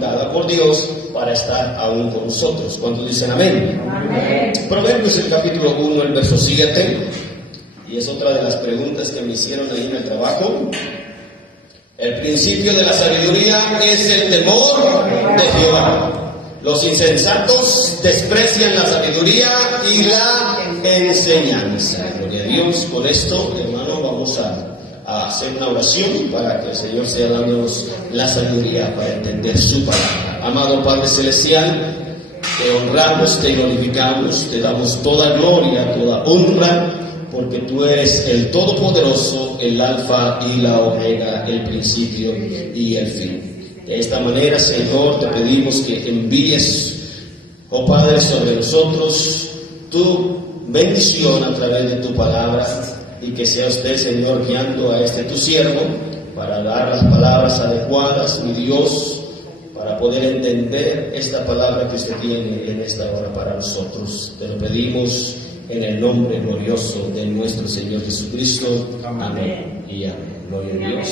dada por Dios para estar aún con nosotros. ¿Cuántos dicen amén? Amén. Proverbios el capítulo 1, el verso 7, y es otra de las preguntas que me hicieron ahí en el trabajo. El principio de la sabiduría es el temor de Jehová. Los insensatos desprecian la sabiduría y la enseñanza. Gloria a Dios. Por esto, hermano, vamos a hacer una oración para que el Señor sea dándonos la sabiduría para entender su palabra. Amado Padre Celestial, te honramos, te glorificamos, te damos toda gloria, toda honra, porque tú eres el Todopoderoso, el Alfa y la Omega, el principio y el fin. De esta manera, Señor, te pedimos que envíes, oh Padre, sobre nosotros tu bendición a través de tu palabra, y que sea usted, Señor, guiando a tu siervo para dar las palabras adecuadas, mi Dios, para poder entender esta palabra que usted tiene en esta hora para nosotros. Te lo pedimos en el nombre glorioso de nuestro Señor Jesucristo. Amén y amén. Gloria a Dios.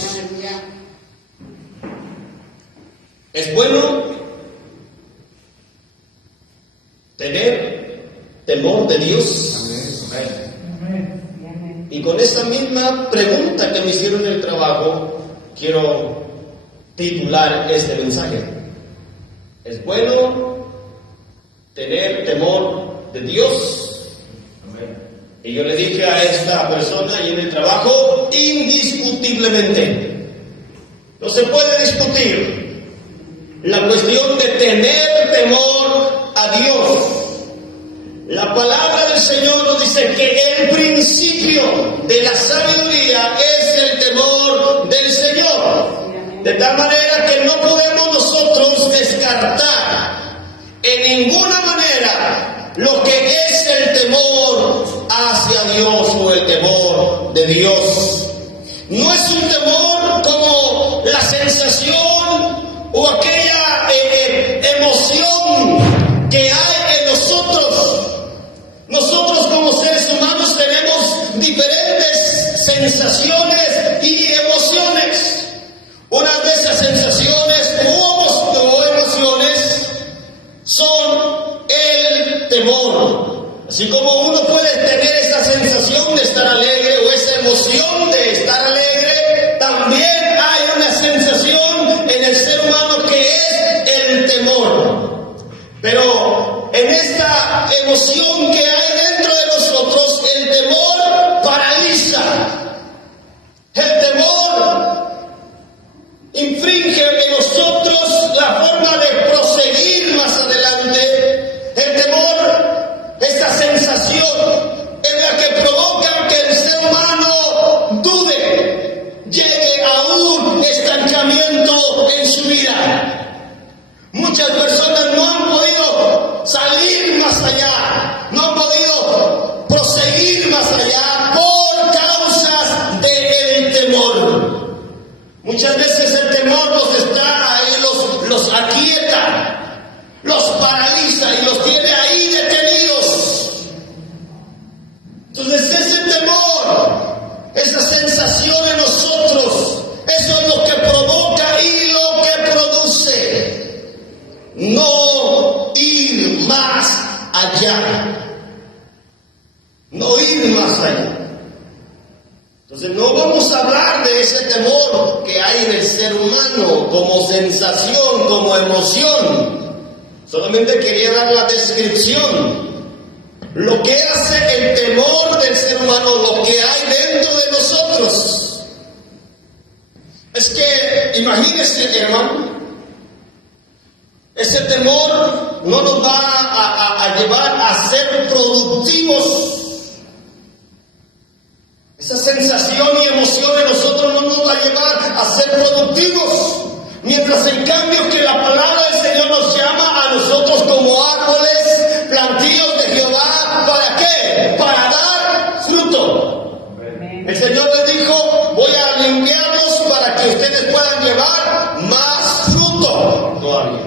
Es bueno tener temor de Dios. Amén. Y con esta misma pregunta que me hicieron en el trabajo, quiero titular este mensaje. Es bueno tener temor de Dios. Y yo le dije a esta persona ahí en el trabajo, indiscutiblemente, no se puede discutir la cuestión de tener temor a Dios. La palabra del Señor nos dice que el principio de la sabiduría es el temor del Señor. De tal manera que no podemos nosotros descartar en ninguna manera lo que es el temor hacia Dios o el temor de Dios. No es un temor como la sensación o aquella emoción que hay en nosotros. Nosotros como seres humanos tenemos diferentes sensaciones y emociones. Una de esas sensaciones o emociones son el temor. Así como uno puede tener esa sensación de estar alegre o esa emoción de estar alegre, también hay una sensación en el ser humano que es el temor. Pero en esta emoción que hay dentro de nosotros, el temor paraliza. El temor infringe en nosotros la forma de proseguir más adelante. El temor, esta sensación, es la que provoca que el ser humano dude, llegue a un estancamiento en su vida. Muchas personas no han podido salir más allá, no han podido proseguir más allá por causas del temor. Muchas veces el temor los distrae, los aquieta, los paraliza y los tiene ahí detenidos. Entonces ese temor, esa sensación en nosotros, eso es lo que provoca y lo que produce no ir más allá. No ir más allá. Entonces no vamos a hablar de ese temor que hay en el ser humano como sensación, como emoción. Solamente quería dar la descripción. Lo que hace el temor del ser humano, lo que hay dentro de nosotros. Es que, imagínense, hermano, ese temor no nos va a llevar a ser productivos. Esa sensación y emoción en nosotros no nos va a llevar a ser productivos. Mientras en cambio que la palabra del Señor nos llama a nosotros como árboles, plantíos de Jehová, ¿para qué? Para dar fruto. El Señor les dijo, voy a limpiarlos para que ustedes puedan llevar más fruto todavía.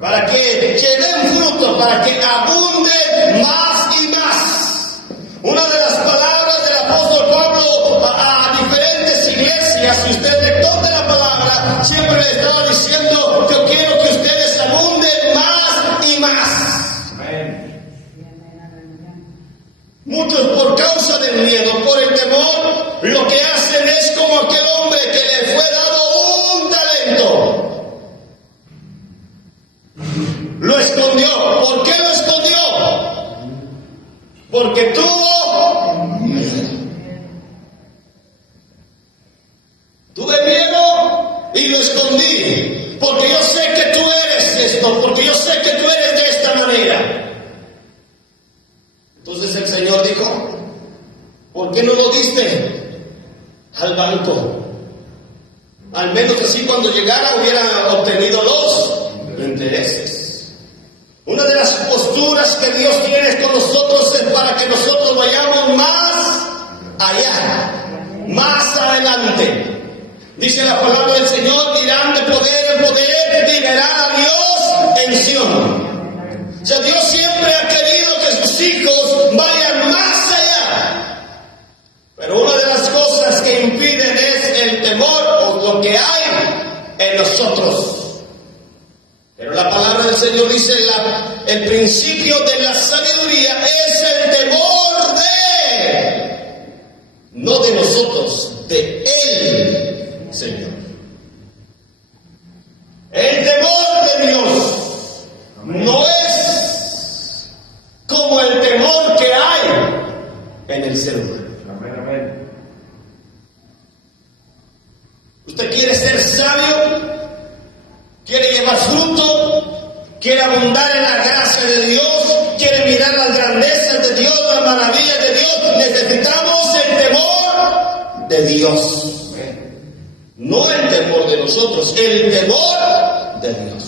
Para que den fruto, para que abunde más y más. Una de las palabras del apóstol Pablo a diferentes iglesias, si usted lector de la palabra, siempre le estaba diciendo, yo quiero porque tuvo miedo. Tuve miedo y lo escondí, porque yo sé que tú eres esto, porque yo sé que tú eres de esta manera. Entonces el Señor dijo, ¿por qué no lo diste al banco? Al menos así cuando llegara hubiera obtenido los intereses. Una de las posturas que Dios tiene con nosotros es para que nosotros vayamos más allá, más adelante. Dice la palabra del Señor, irán de poder en poder y verán a Dios en Sion. O sea, Dios siempre ha querido que sus hijos vayan más allá. Pero una de las cosas que impiden es el temor o lo que hay en nosotros. Pero la palabra del Señor dice, el principio de la sabiduría es el temor de, no de nosotros, de Él, Señor. El temor de Dios no es como el temor que hay en el ser humano. ¿Usted quiere ser sabio? ¿Quiere llevar fruto? ¿Quiere abundar en la gracia de Dios? ¿Quiere mirar las grandezas de Dios, las maravillas de Dios? Necesitamos el temor de Dios. No el temor de nosotros, el temor de Dios.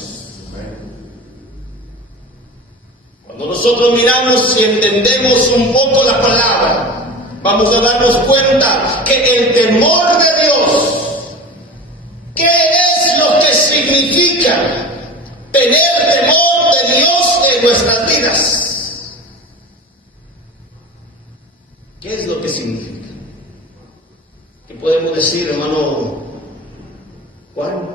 Cuando nosotros miramos y entendemos un poco la palabra, vamos a darnos cuenta que el temor de Dios, ¿qué es lo que significa tener temor de Dios en nuestras vidas? ¿Qué es lo que significa? ¿Qué podemos decir, hermano Juan?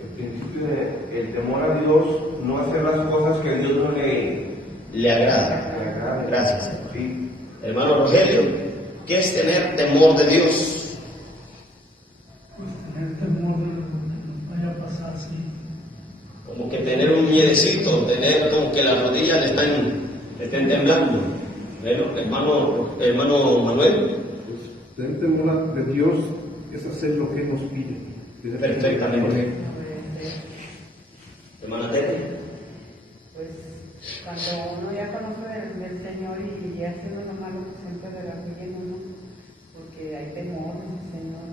El principio del temor a Dios, no hacer las cosas que a Dios no le agrada. Gracias, hermano. Sí. Hermano Rogelio, ¿qué es tener temor de Dios? Tener temor de lo que vaya a pasar, sí. Como que tener un miedecito, tener como que las rodillas le estén temblando. Bueno, hermano Manuel. Pues, tener temor de Dios es hacer lo que Él nos pide. Perfectamente. Hermana Tere. Pues cuando uno ya conoce del Señor y ya hace lo malo, pues siempre redarguye en uno, porque hay temor en el Señor.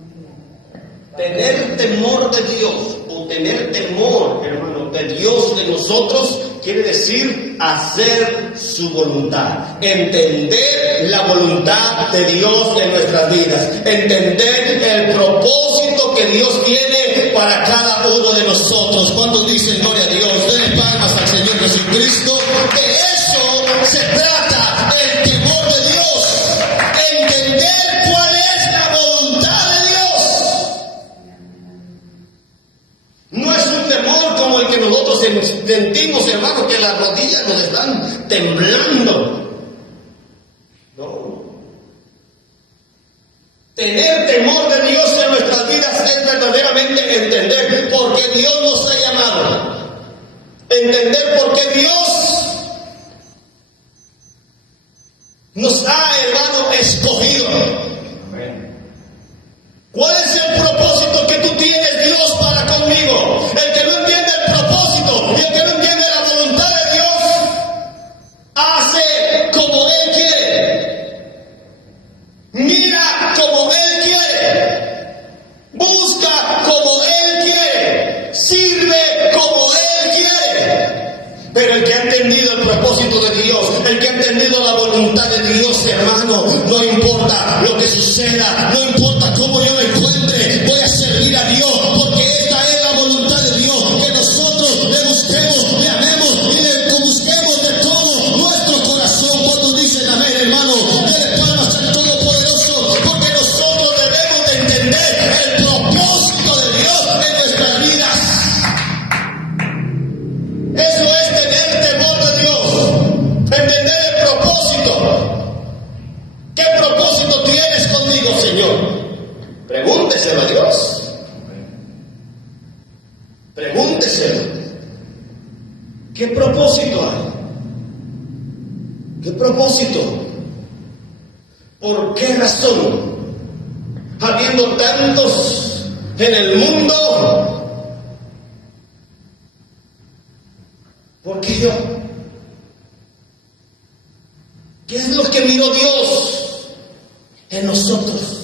Tener temor de Dios o tener temor, hermano, de Dios de nosotros quiere decir hacer su voluntad, entender la voluntad de Dios en nuestras vidas, entender el propósito que Dios tiene para cada uno de nosotros. Cuando dicen gloria a Dios, den palmas al Señor Jesucristo. De eso se trata el temor de Dios, entender cuál es la voluntad de Dios. No es un temor como el que nosotros sentimos, hermano, que las rodillas nos están temblando. No. Tener temor de Dios en nuestras vidas es verdaderamente entender por qué Dios nos ha llamado. Entender por qué Dios nos ha, hermano, escogido. ¿Cuál es el propósito que tú tienes, Dios, para conmigo? El que no entiende el propósito y el que no entiende la voluntad de Dios, hace como Él quiere, mira como Él quiere, busca como Él quiere, sirve como Él quiere. Pero el que ha entendido el propósito de Dios, el que ha entendido la voluntad de Dios, hermano, no importa lo que suceda, no importa cómo yo me encuentre, voy a servir a Dios, porque esta es la voluntad de Dios, que nosotros le busquemos, le amemos y le busquemos de todo nuestro corazón. Cuando dicen amén, hermano, denle palmas al Todopoderoso, porque nosotros debemos de entender el propósito de Dios en nuestras vidas. Eso es tener temor de Dios, entender el propósito. ¿Qué propósito tienes conmigo, Señor? Pregúnteselo a Dios. Pregúnteselo. ¿Qué propósito hay? ¿Qué propósito? ¿Por qué razón? Habiendo tantos en el mundo, ¿por qué yo? ¿Qué es lo que miró Dios en nosotros?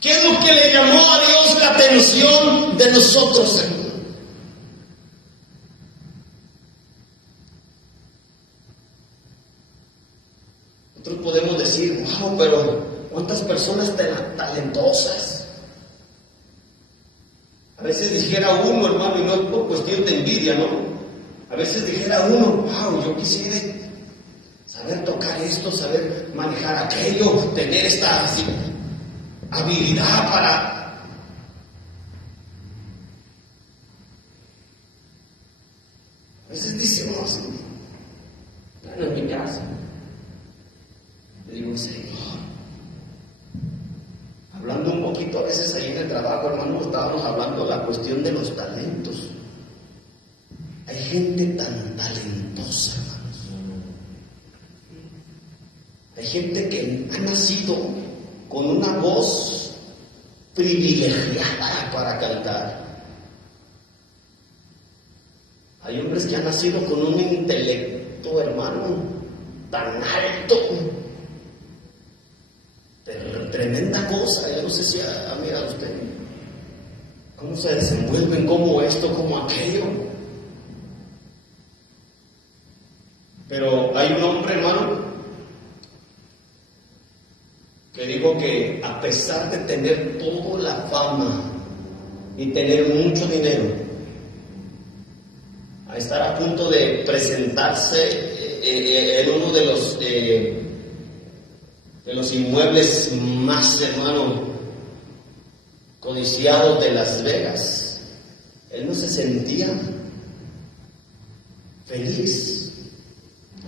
¿Qué es lo que le llamó a Dios la atención de nosotros, hermano? Nosotros podemos decir, wow, pero ¿cuántas personas talentosas? A veces dijera uno, hermano, y no es por cuestión de envidia, ¿no? A veces dijera uno, wow, yo quisiera saber tocar esto, saber manejar aquello, tener esta habilidad para... A veces dice uno así, bueno, en mi casa, le digo, Señor, hablando un poquito a veces ahí en el trabajo, hermano, estábamos hablando de la cuestión de los talentos. Hay gente tan talentosa, hermanos. Hay gente que ha nacido con una voz privilegiada para cantar. Hay hombres que han nacido con un intelecto, hermano, tan alto. Pero tremenda cosa, yo no sé si ha mirado usted cómo se desenvuelven, como esto, como aquello. Pero hay un hombre, hermano, que dijo que a pesar de tener toda la fama y tener mucho dinero, a estar a punto de presentarse en uno de los inmuebles más, hermano, codiciados de Las Vegas, él no se sentía feliz.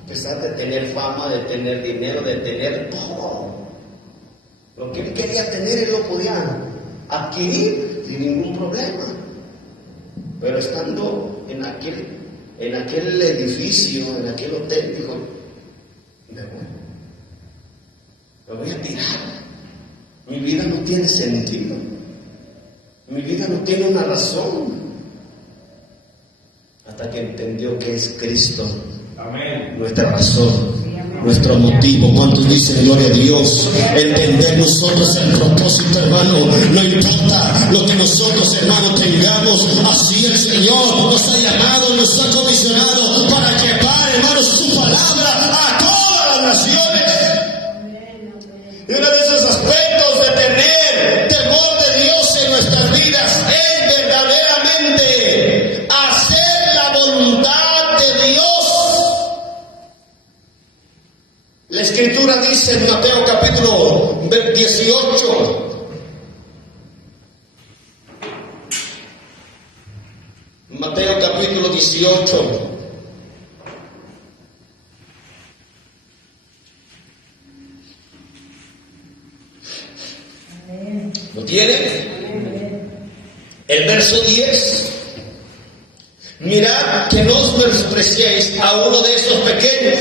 A pesar de tener fama, de tener dinero, de tener todo. Lo que él quería tener, él lo podía adquirir sin ningún problema. Pero estando en aquel edificio, en aquel hotel, dijo, me voy a tirar. Mi vida no tiene sentido. Mi vida no tiene una razón. Hasta que entendió que es Cristo. Amén. Nuestra razón, nuestro motivo. ¿Cuántos dicen gloria a Dios? Entender nosotros el propósito, hermano. No importa lo que nosotros, hermano, tengamos. Así el Señor nos ha llamado, nos ha comisionado para llevar, hermano, su palabra a todas las naciones. Y uno de esos aspectos de tener temor de Dios en nuestras vidas es verdaderamente hacer la voluntad de Dios. La Escritura dice en Mateo capítulo 18, Mateo capítulo 18, ¿lo tiene? El verso 10. Mirad que no os menospreciéis a uno de esos pequeños,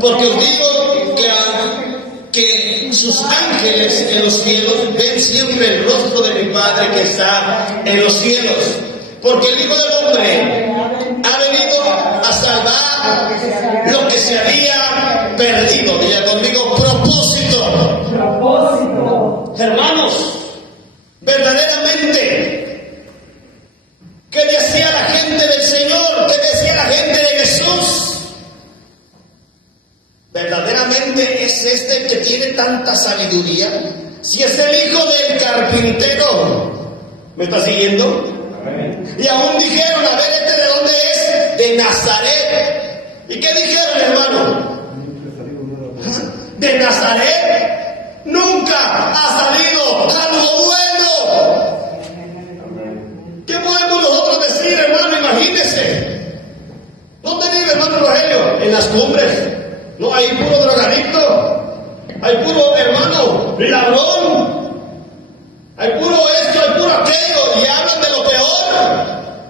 porque os digo que sus ángeles en los cielos ven siempre el rostro de mi Padre que está en los cielos. Porque el Hijo del Hombre ha venido a salvar lo que se había perdido. Diga conmigo, propósito. Hermanos, verdaderamente, ¿qué decía la gente del Señor? ¿Qué decía la gente de Jesús? ¿Verdaderamente es este que tiene tanta sabiduría? Si es el hijo del carpintero, ¿me está siguiendo? Y aún dijeron, a ver, ¿este de dónde es? De Nazaret. ¿Y qué dijeron, hermano? De Nazaret nunca ha salido algo bueno. ¿Qué podemos nosotros decir, hermano? Imagínense. ¿Dónde vive, hermano Rogelio? En las cumbres. No, hay puro drogadicto. Hay puro, hermano, ladrón. Hay puro esto, hay puro aquello. Y hablan de lo peor.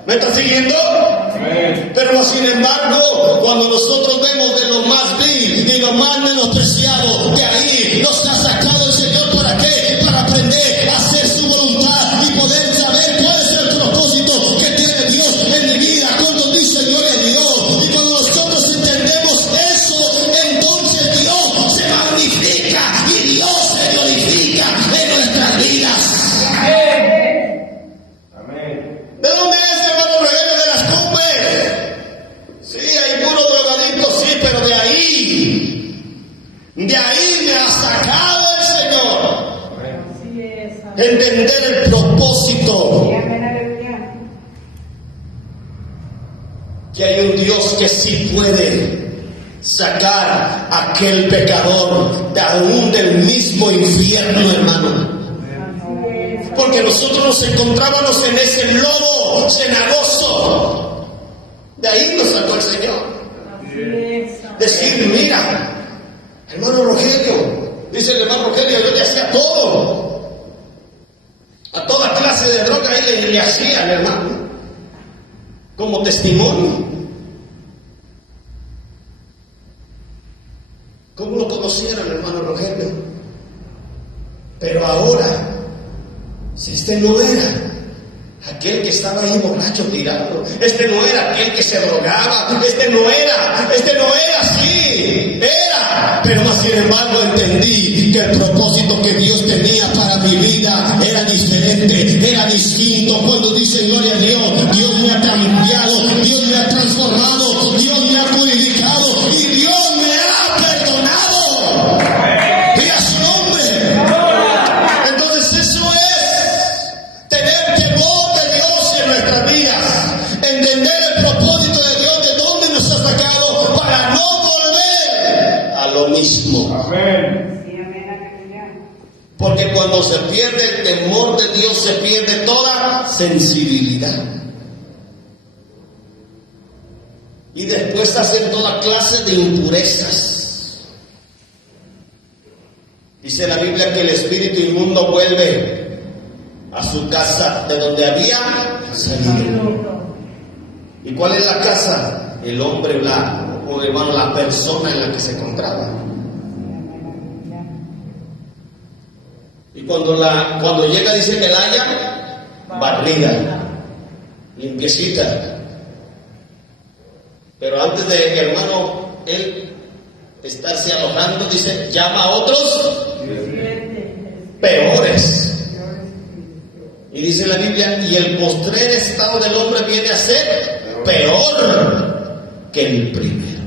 ¿Me están siguiendo? Pero sin embargo, cuando nosotros vemos de lo más vil y lo más menospreciado, de ahí nos ha sacado el Señor. ¿Para qué? Para aprender a hacer su voluntad y poder saber cuál es el propósito que tiene Dios en mi vida. Cuando dice gloria a Dios, y cuando nosotros entendemos eso, entonces Dios se magnifica y Dios se glorifica en nuestras vidas. ¿De dónde es, hermano Rogelio? De las cumbres. Sí, hay puro drogadicto, sí, pero de ahí me ha sacado el Señor. Así es. Entender el propósito. Que hay un Dios que sí puede sacar a aquel pecador de aún del mismo infierno, hermano. Porque nosotros nos encontrábamos en ese lodo cenagoso. De ahí nos sacó el Señor. Decir, mira, hermano Rogelio, dice el hermano Rogelio, yo le hacía todo. A toda clase de droga él le hacía al hermano. Como testimonio. ¿Cómo lo conocieron, hermano Rogelio? Pero ahora, si este no era aquel que estaba ahí borracho tirado, este no era aquel que se drogaba, este no era así, era, pero más sin embargo entendí que el propósito que Dios tenía para mi vida era diferente, era distinto. Cuando dice gloria a Dios, Dios me ha cambiado, Dios me ha transformado, Dios me ha purificado y Dios me ha perdonado. Y a su nombre. Entonces eso es tener temor de Dios en nuestras vidas, entender el propósito de Dios, de dónde nos ha sacado, para no volver a lo mismo. Porque cuando se pierde el temor de Dios, se pierde toda sensibilidad. Y después hacen toda clase de impurezas. Dice la Biblia que el espíritu inmundo vuelve a su casa de donde había salido. ¿Y cuál es la casa? El hombre blanco, o hermano, la persona en la que se encontraba. Y cuando llega dice que la haya barrida, limpiecita. Pero antes de, hermano, él estarse alojando, dice, llama a otros peores. Y dice la Biblia, y el postrer estado del hombre viene a ser peor que el primero.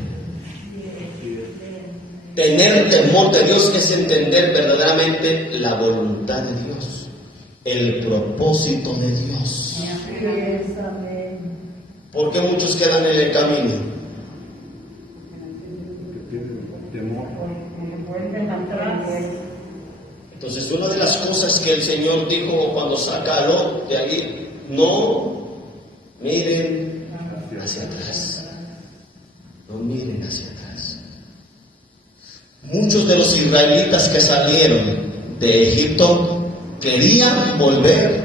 Tener temor de Dios es entender verdaderamente la voluntad de Dios, el propósito de Dios. ¿Por qué muchos quedan en el camino? Entonces, una de las cosas que el Señor dijo cuando saca a Lot de ahí, no miren hacia atrás. No miren hacia atrás. Muchos de los israelitas que salieron de Egipto querían volver.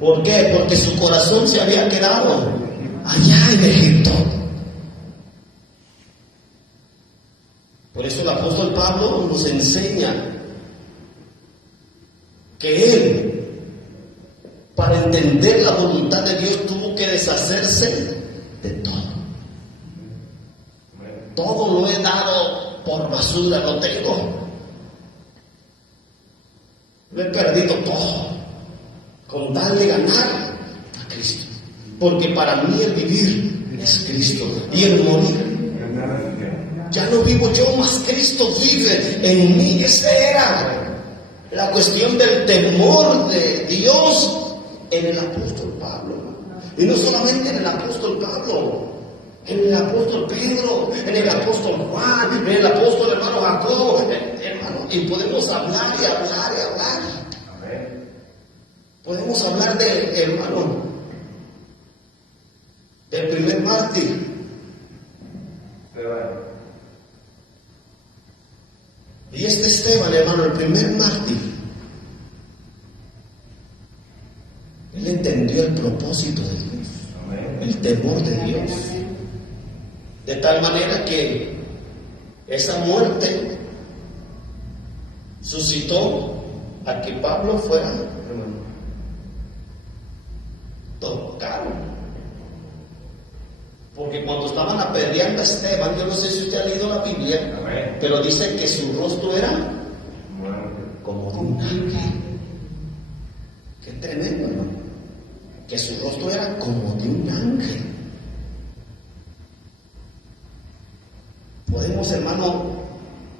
¿Por qué? Porque su corazón se había quedado allá en Egipto. Por eso el apóstol Pablo nos enseña que él, para entender la voluntad de Dios, tuvo que deshacerse de todo. Todo lo he dado por basura, lo tengo. Lo he perdido todo con tal de ganar a Cristo. Porque para mí el vivir es Cristo y el morir. Ya no vivo yo, más Cristo vive en mí. Esa era la cuestión del temor de Dios en el apóstol Pablo. Y no solamente en el apóstol Pablo, en el apóstol Pedro, en el apóstol Juan, en el apóstol hermano Jacob, hermano, y podemos hablar y hablar y hablar. Podemos hablar de, hermano, del primer mártir. Y este Esteban, hermano, el primer mártir, él entendió el propósito de Dios. el temor de Dios. De tal manera que esa muerte suscitó a que Pablo fuera, hermano, tocado. Porque cuando estaban apedreando a Esteban, yo no sé si usted ha leído la Biblia, pero dice que su rostro era como de un ángel. Qué tremendo, ¿no? Que su rostro era como de un ángel. Podemos, hermano,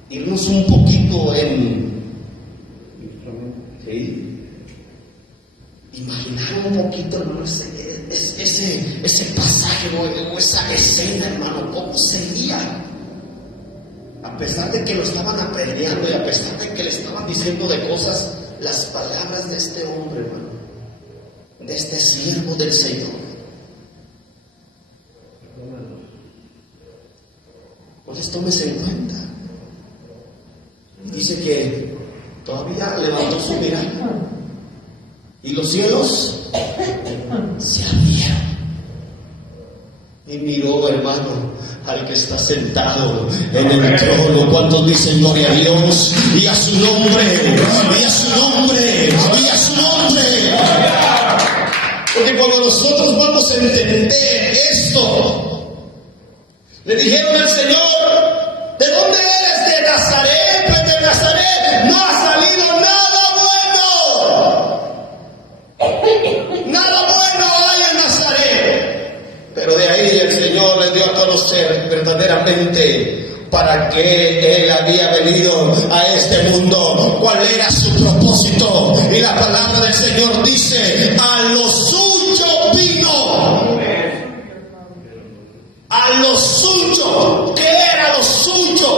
irnos un poquito imaginar un poquito, hermano, ese pasaje o esa escena, hermano, cómo sería. A pesar de que lo estaban apedreando y a pesar de que le estaban diciendo de cosas, las palabras de este hombre, hermano, de este siervo del Señor. Pues tómese en cuenta. Dice que todavía levantó su mirada y los cielos se abrieron y miró, hermano, al que está sentado en el trono. ¿Cuántos dicen gloria a Dios y a su nombre? Y a su nombre, y a su nombre. Porque cuando nosotros vamos a entender esto, le dijeron al Señor: ¿de dónde eres? ¿De Nazaret? Pues de Nazaret no ha salido nada bueno. Nada bueno hay en Nazaret. Pero de ahí el Señor les dio a conocer verdaderamente para qué Él había venido a este mundo, cuál era su propósito. Y la palabra del Señor dice: a lo suyo vino. A lo suyo. ¿Qué era lo suyo?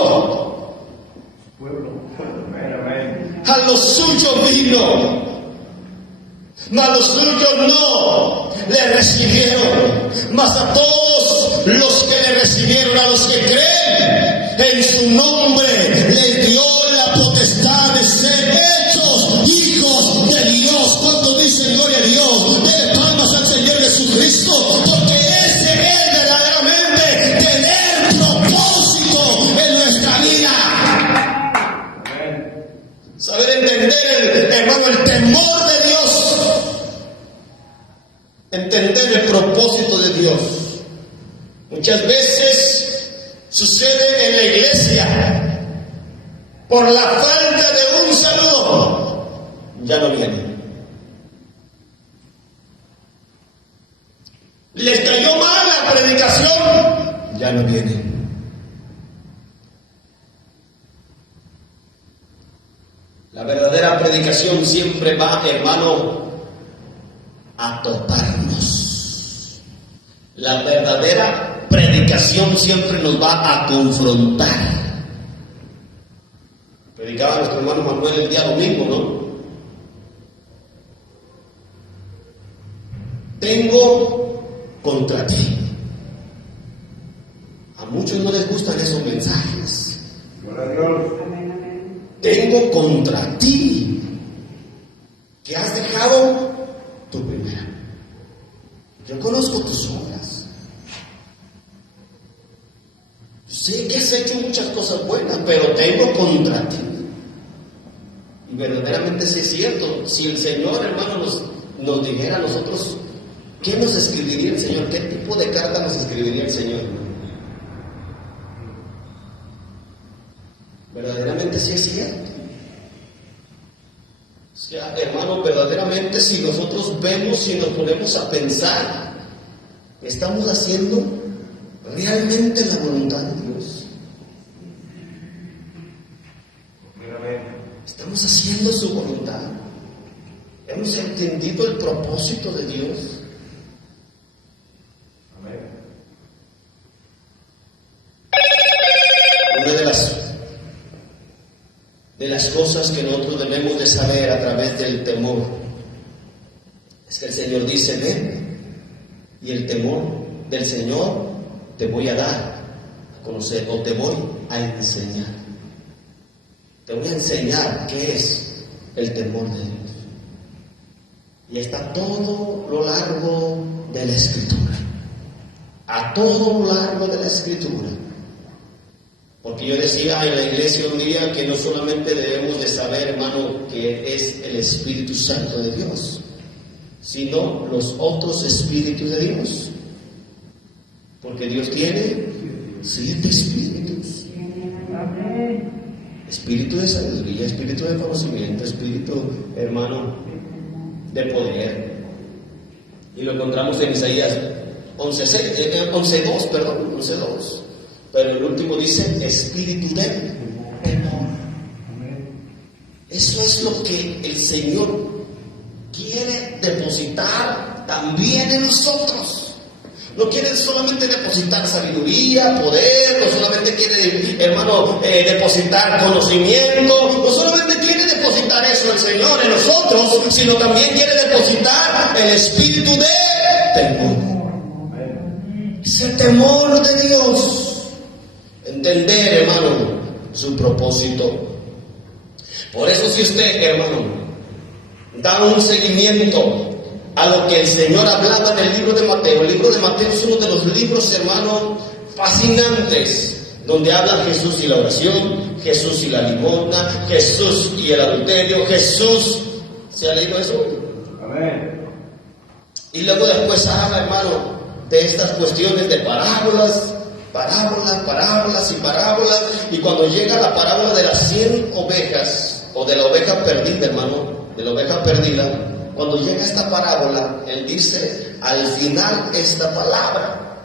A lo suyo vino. Mas los suyos no le recibieron. Mas a todos los que le recibieron, a los que creen en su nombre, les dio la potestad de ser hechos hijos de Dios. ¿Cuántos dicen gloria a Dios? Denle palmas al Señor Jesucristo, porque ese es verdaderamente tener propósito en nuestra vida. Saber entender, hermano, el temor de Dios. Entender el propósito de Dios. Muchas veces sucede en la iglesia, por la falta de un saludo, ya no viene. Les cayó mal la predicación, ya no viene. La verdadera predicación siempre va, hermano, a toparnos. La verdadera predicación siempre nos va a confrontar. Predicaba nuestro hermano Manuel el día domingo, ¿no? Tengo contra ti. A muchos no les gustan esos mensajes. Tengo contra ti que has dejado tu primera. Yo conozco tus obras. Sé que has hecho muchas cosas buenas, pero tengo contra ti. Y verdaderamente sí es cierto. Si el Señor, hermano, nos dijera a nosotros, ¿qué nos escribiría el Señor? ¿Qué tipo de carta nos escribiría el Señor? Verdaderamente sí es cierto. O sea, hermano, verdaderamente si nosotros vemos y nos ponemos a pensar, ¿estamos haciendo realmente la voluntad de Dios? ¿Estamos haciendo su voluntad? ¿Hemos entendido el propósito de Dios? Una de las cosas que nosotros debemos de saber a través del temor es que el Señor dice: ven, y el temor del Señor te voy a dar a conocer, o te voy a enseñar. Te voy a enseñar qué es el temor de Dios. Y está todo lo largo de la Escritura. a todo lo largo de la Escritura. Porque yo decía en la iglesia un día que no solamente debemos de saber, hermano, que es el Espíritu Santo de Dios, sino los otros Espíritus de Dios. Porque Dios tiene 7 espíritus. Espíritu de sabiduría, espíritu de conocimiento, espíritu, hermano, de poder. Y lo encontramos en Isaías 11:2, perdón, 11:2. Pero el último dice espíritu de temor. Eso es lo que el Señor quiere depositar también en nosotros. No quiere solamente depositar sabiduría, poder, no solamente quiere, hermano, depositar conocimiento, no solamente quiere depositar eso el Señor en nosotros, sino también quiere depositar el espíritu de temor. Ese temor de Dios. Entender, hermano, su propósito. Por eso si usted, hermano, da un seguimiento a lo que el Señor hablaba en el libro de Mateo. El libro de Mateo es uno de los libros, hermano, fascinantes, donde habla Jesús y la oración, Jesús y la limosna, Jesús y el adulterio, Jesús. ¿Se ha leído eso? Amén. Y luego después habla, hermano, de estas cuestiones de parábolas, y cuando llega la parábola de las 100 ovejas, o de la oveja perdida, hermano, de la oveja perdida, cuando llega esta parábola, él dice, al final esta palabra,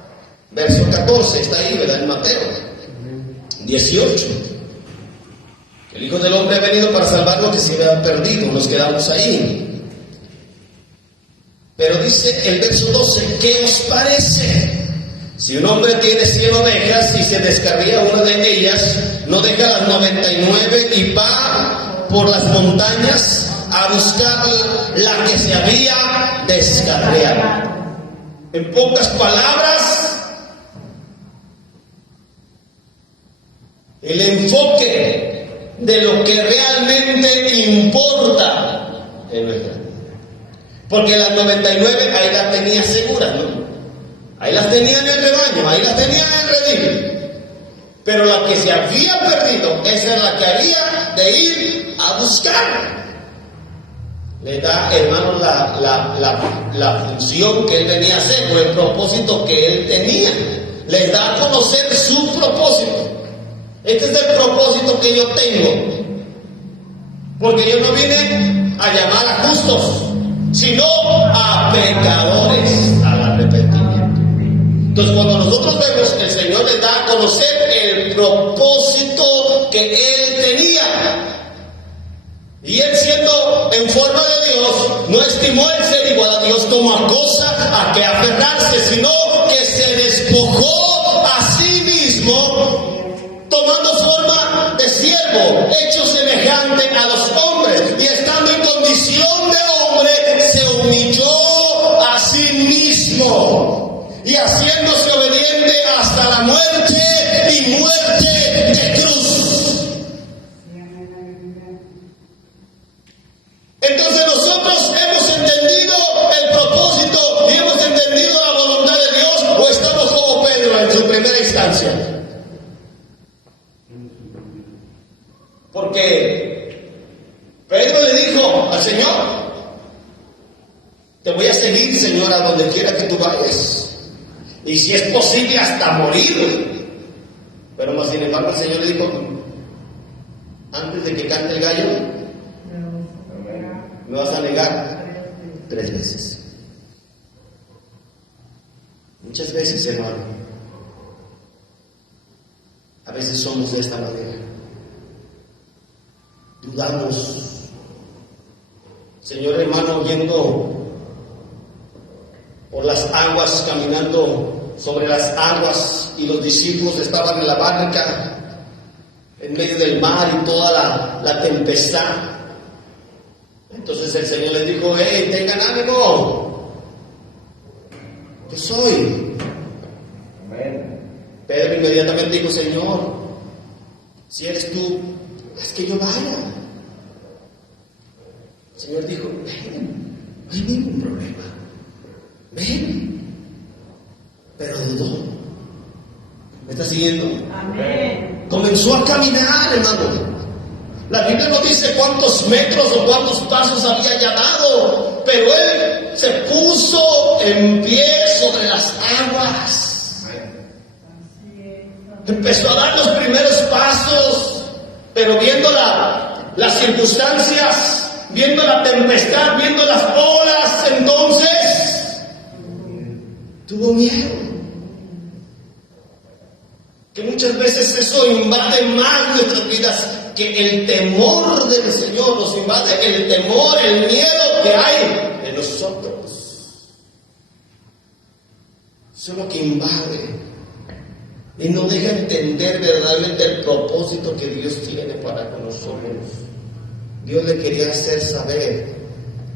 verso 14, está ahí, ¿verdad? En Mateo 18, el Hijo del Hombre ha venido para salvar lo que se había perdido, nos quedamos ahí. Pero dice el verso 12, ¿qué os parece? Si un hombre tiene 100 ovejas y se descarría una de ellas, no deja las 99 y va por las montañas a buscar la que se había descarriado. En pocas palabras, el enfoque de lo que realmente importa en nuestra vida. Porque las 99 ahí las tenía seguras, ¿no? Ahí las tenía en el rebaño, ahí las tenía en el redil. Pero la que se había perdido, esa es la que había de ir a buscar. Le da, hermano, la función que él venía a hacer, o el propósito que él tenía. Les da a conocer su propósito. Este es el propósito que yo tengo. Porque yo no vine a llamar a justos, sino a pecadores al arrepentimiento. Entonces, cuando nosotros vemos que el Señor les da a conocer el propósito que Él tenía, y Él siendo en forma de Dios, no estimó el ser igual a Dios como a cosa a que aferrarse, sino que se despojó a sí mismo, tomando forma de siervo, hecho semejante a los hombres, y estando en condición de hombre, se humilló a sí mismo. Y haciéndose obediente hasta la muerte y muerte de cruz. Entonces nosotros hemos entendido el propósito y hemos entendido la voluntad de Dios, o estamos como Pedro en su primera instancia. Porque Pedro le dijo al Señor, te voy a seguir, Señor, a donde quiera que tú vayas. Y si es posible hasta morir. Pero más sin embargo el Señor le dijo, antes de que cante el gallo, me vas a negar 3 veces. Muchas veces, hermano, a veces somos de esta manera. Dudamos. Señor, hermano, yendo por las aguas, caminando sobre las aguas, y los discípulos estaban en la barca en medio del mar y toda la tempestad. Entonces el Señor les dijo, hey, tengan ánimo, yo soy. Amén. Pedro inmediatamente dijo, Señor, si eres tú, haz que yo vaya. El Señor dijo, ven, no hay ningún problema. Ven, pero dudó. ¿Me está siguiendo? Amén. Comenzó a caminar, hermano. La Biblia no dice cuántos metros o cuántos pasos había ya dado, pero él se puso en pie sobre las aguas. Empezó a dar los primeros pasos, pero viendo las circunstancias, viendo la tempestad, viendo las olas, entonces tuvo miedo. Que muchas veces eso invade más nuestras vidas que el temor del Señor. Nos invade el temor, el miedo que hay en nosotros. Eso es lo que invade y no deja entender verdaderamente el propósito que Dios tiene para con nosotros. Dios le quería hacer saber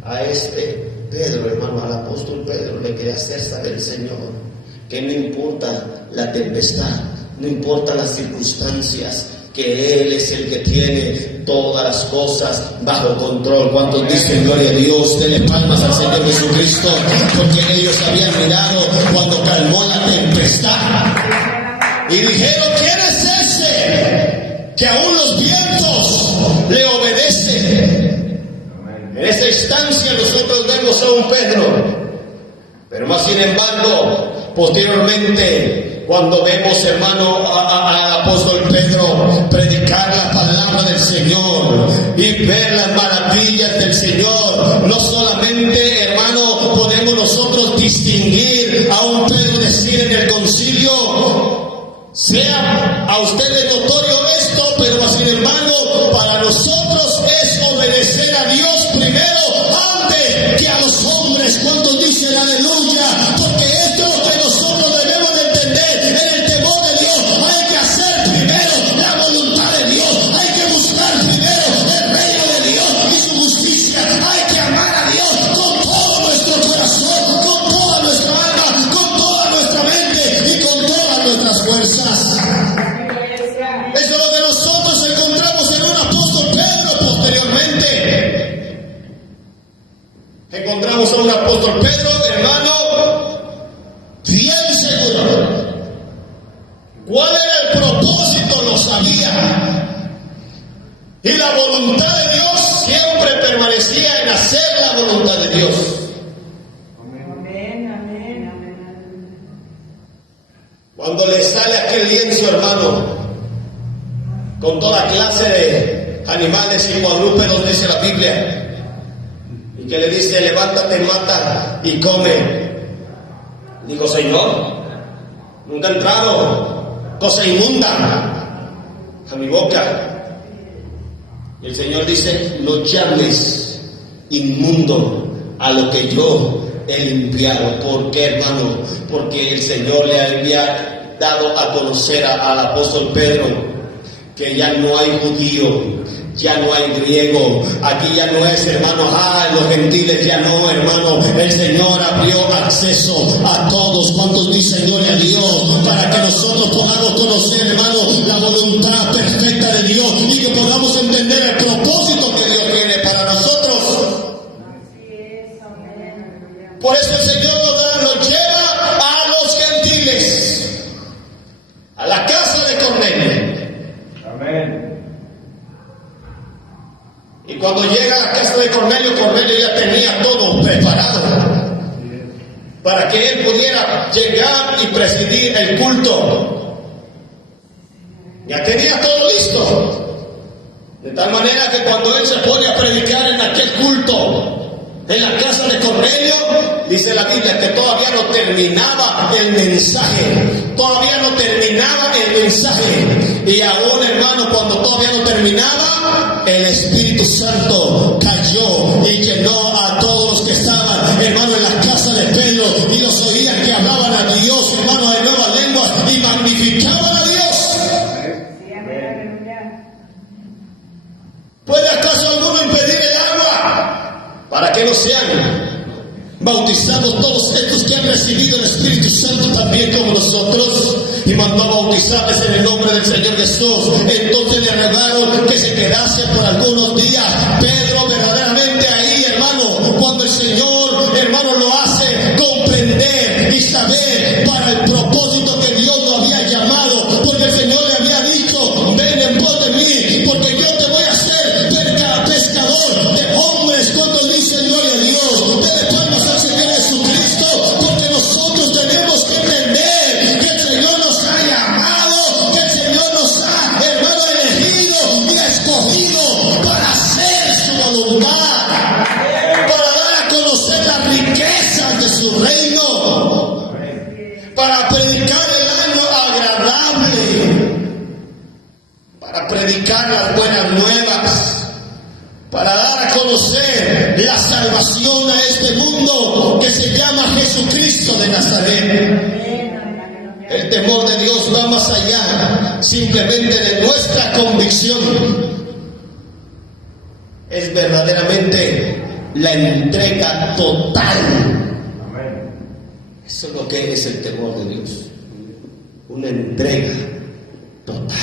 a este Pedro, hermano, al apóstol Pedro, le quería hacer saber el Señor que no importa la tempestad, no importa las circunstancias, que Él es el que tiene todas las cosas bajo control. ¿Cuántos dicen gloria a Dios? Denle palmas al Señor Jesucristo, porque ellos habían mirado cuando calmó la tempestad y dijeron: ¿quién es ese que aún los vientos le obedecen? En esa instancia nosotros vemos a un Pedro, pero más sin embargo, posteriormente, cuando vemos, hermano, al apóstol Pedro predicar la palabra del Señor y ver las maravillas del Señor, no solamente, hermano, podemos nosotros distinguir a un Pedro decir en el concilio: sea a ustedes notorio esto, pero sin embargo, para nosotros es obedecer a Dios primero antes que a los hombres. ¿Cuántos dicen aleluya? Porque esto es lo que nosotros debemos de entender. En el temor de Dios hay que hacer primero la voluntad de Dios, hay que buscar primero el reino de Dios y su justicia, hay que amar a Dios con todo nuestro corazón, con toda nuestra alma, con toda nuestra mente y con todas nuestras fuerzas. Eso es lo que nosotros encontramos en un apóstol Pedro posteriormente. Encontramos a un apóstol Pedro, hermano, bien seguro. ¿Cuál era el propósito? Lo sabía. Y la voluntad de Dios siempre permanecía en hacer la voluntad de Dios. Amén, amén, amén. Cuando le sale aquel lienzo, hermano, con toda clase de animales y cuadrúpedos, dice la Biblia, y que le dice: levántate, mata y come. Dijo: Señor, nunca ha entrado cosa inmunda a mi boca. Y el Señor dice: no llames inmundo a lo que yo he limpiado. ¿Por qué, hermano? Porque el Señor le había dado a conocer al apóstol Pedro que ya no hay judío, ya no hay griego, aquí ya no es, hermano, los gentiles, ya no, hermano. El Señor abrió acceso a todos. ¿Cuántos dicen gloria a Dios? Para que nosotros podamos conocer, hermano, la voluntad perfecta de Dios y que podamos entender el propósito que Dios tiene para nosotros. Así es, amén. Por eso el Señor nos lleva a los gentiles, a la casa de Cornelio. Amén. Y cuando llega a la casa de Cornelio, Cornelio ya tenía todo preparado para que él pudiera llegar y presidir el culto. Ya tenía todo listo. De tal manera que cuando él se pone a predicar en aquel culto, en la casa de Cornelio, dice la Biblia que todavía no terminaba el mensaje. Todavía no terminaba el mensaje. Y aún, hermano, cuando todavía no terminaba, el Espíritu Santo cayó y llenó a todos los que estaban, hermano, en la casa de Pedro, y los oían que hablaban a Dios, hermano, en nuevas lenguas y magnificaban a Dios. Sí, amén, aleluya. ¿Puede acaso alguno impedir el agua para que no sean bautizados todos estos que han recibido el Espíritu Santo también como nosotros? Y mandó a bautizarles en el nombre del Señor Jesús. Entonces le rogaron que se quedase por algunos días. Pedro verdaderamente ahí, hermano, cuando el Señor, hermano, lo hace comprender y saber para el propósito predicar las buenas nuevas, para dar a conocer la salvación a este mundo que se llama Jesucristo de Nazaret. El temor de Dios va más allá simplemente de nuestra convicción. Es verdaderamente la entrega total. Eso es lo que es el temor de Dios. Una entrega total.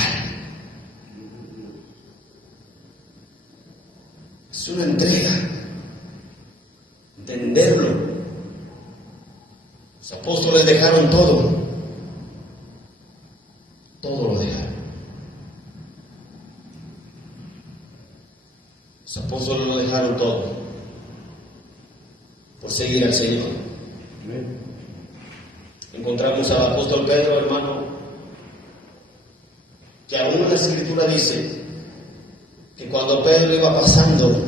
Es una entrega. Entenderlo. Los apóstoles dejaron todo. Todo lo dejaron. Los apóstoles lo dejaron todo por seguir al Señor. Encontramos al apóstol Pedro, hermano, que aún la Escritura dice que cuando Pedro iba pasando,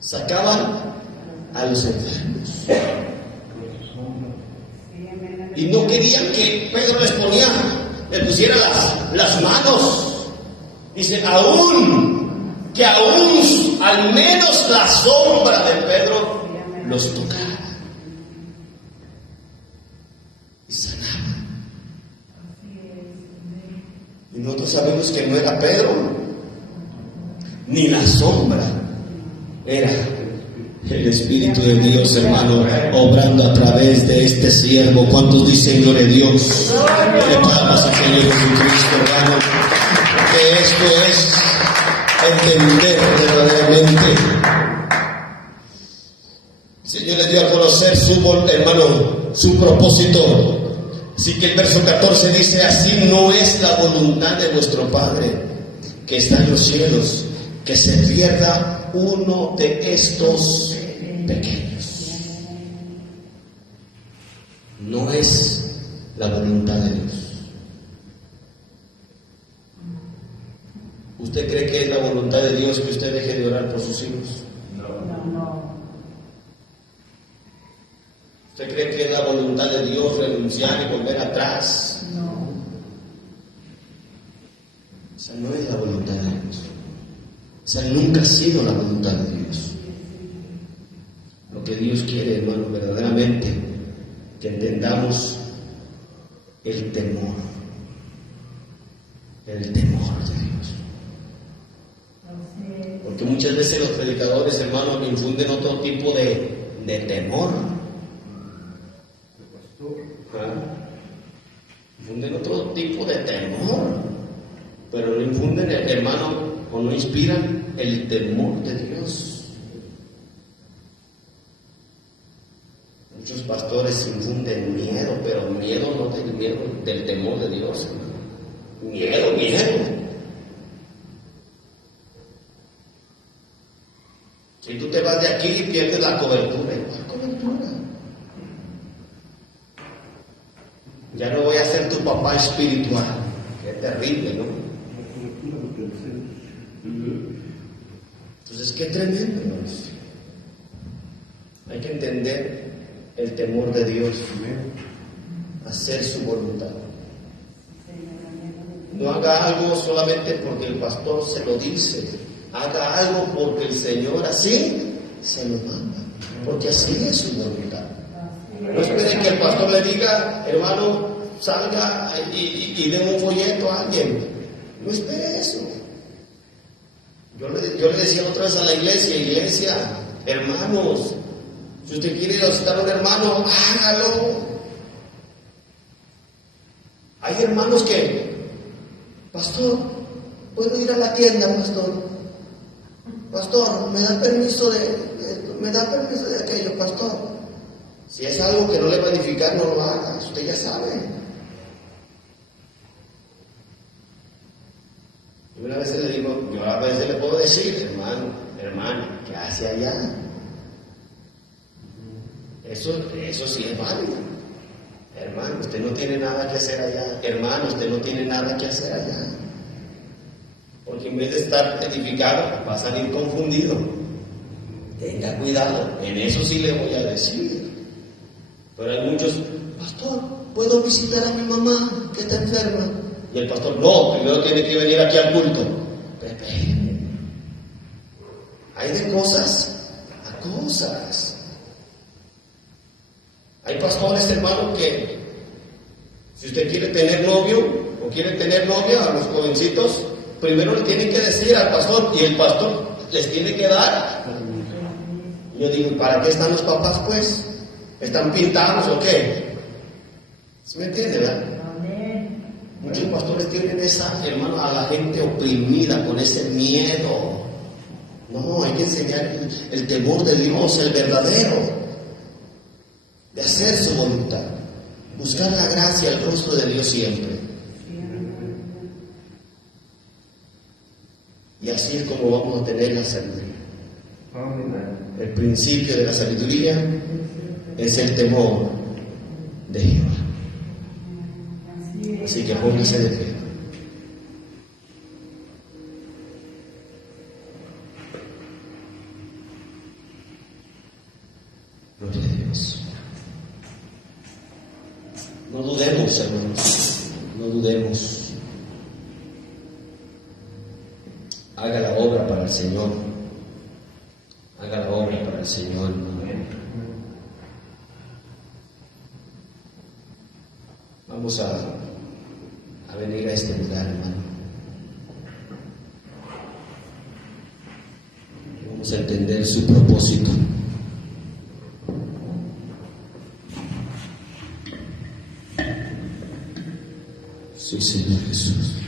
sacaban a los enfermos. Y no querían que Pedro le pusiera las manos. Dice, aún al menos la sombra de Pedro los tocara. Y sanaba. Y nosotros sabemos que no era Pedro, ni la sombra, era el Espíritu de Dios, hermano, obrando a través de este siervo. ¿Cuántos dicen gloria a Dios? Le damos al Señor Jesucristo, hermano, que esto es entender verdaderamente. El Señor les dio a conocer su propósito. Así que el verso 14 dice, así no es la voluntad de vuestro Padre que está en los cielos, que se pierda uno de estos pequeños. No es la voluntad de Dios. ¿Usted cree que es la voluntad de Dios que usted deje de orar por sus hijos? No. ¿Usted cree que es la voluntad de Dios renunciar y volver atrás? No. Esa no es la voluntad de Dios. Esa nunca ha sido la voluntad de Dios. Lo que Dios quiere, hermano, verdaderamente, que entendamos el temor de Dios. Porque muchas veces los predicadores, hermanos, infunden otro tipo de temor. Infunden otro tipo de temor, pero no infunden, hermano, o no inspiran el temor de Dios. Muchos pastores infunden miedo, pero miedo no del temor de Dios, hermano. Miedo. Si tú te vas de aquí y pierdes la cobertura, ¿cuál cobertura? Ya no voy a ser tu papá espiritual. Qué terrible, ¿no? Entonces, qué tremendo, hermanos. Hay que entender el temor de Dios, hacer su voluntad. No haga algo solamente porque el pastor se lo dice. Haga algo porque el Señor así se lo manda. Porque así es su voluntad. No espere que el pastor le diga, hermano, salga y dé un folleto a alguien. No espere eso. Yo le decía otra vez a la iglesia, hermanos, si usted quiere ir a visitar a un hermano, hágalo. Hay hermanos que, pastor, ¿puedo ir a la tienda, pastor? Pastor, ¿me da permiso de aquello, pastor? Si es algo que no le va a edificar, no lo haga, usted ya sabe. Y una vez le digo, yo a veces le puedo decir, hermana, ¿qué hace allá? Eso sí es válido. Hermano, usted no tiene nada que hacer allá. Hermano, usted no tiene nada que hacer allá. Porque en vez de estar edificado, va a salir confundido. Tenga cuidado, en eso sí le voy a decir. Pero hay muchos, pastor, ¿puedo visitar a mi mamá que está enferma? Y el pastor, no, primero tiene que venir aquí al culto. Pepe. Hay de cosas a cosas. Hay pastores, hermano, que si usted quiere tener novio o quiere tener novia a los jovencitos, primero le tienen que decir al pastor y el pastor les tiene que dar. Yo digo, ¿para qué están los papás pues? ¿Están pintados o qué? ¿Sí me entiende, verdad? Muchos pastores tienen esa, hermano, a la gente oprimida con ese miedo. No, hay que enseñar el temor de Dios, el verdadero, de hacer su voluntad, buscar la gracia, el rostro de Dios siempre. Y así es como vamos a tener la sabiduría. El principio de la sabiduría es el temor de Jehová. Así que póngase de pie. Gloria a Dios. No dudemos, hermanos. No dudemos. Haga la obra para el Señor. Haga la obra para el Señor. Vamos a venir a este lugar, hermano. Vamos a entender su propósito. Sí, Señor Jesús.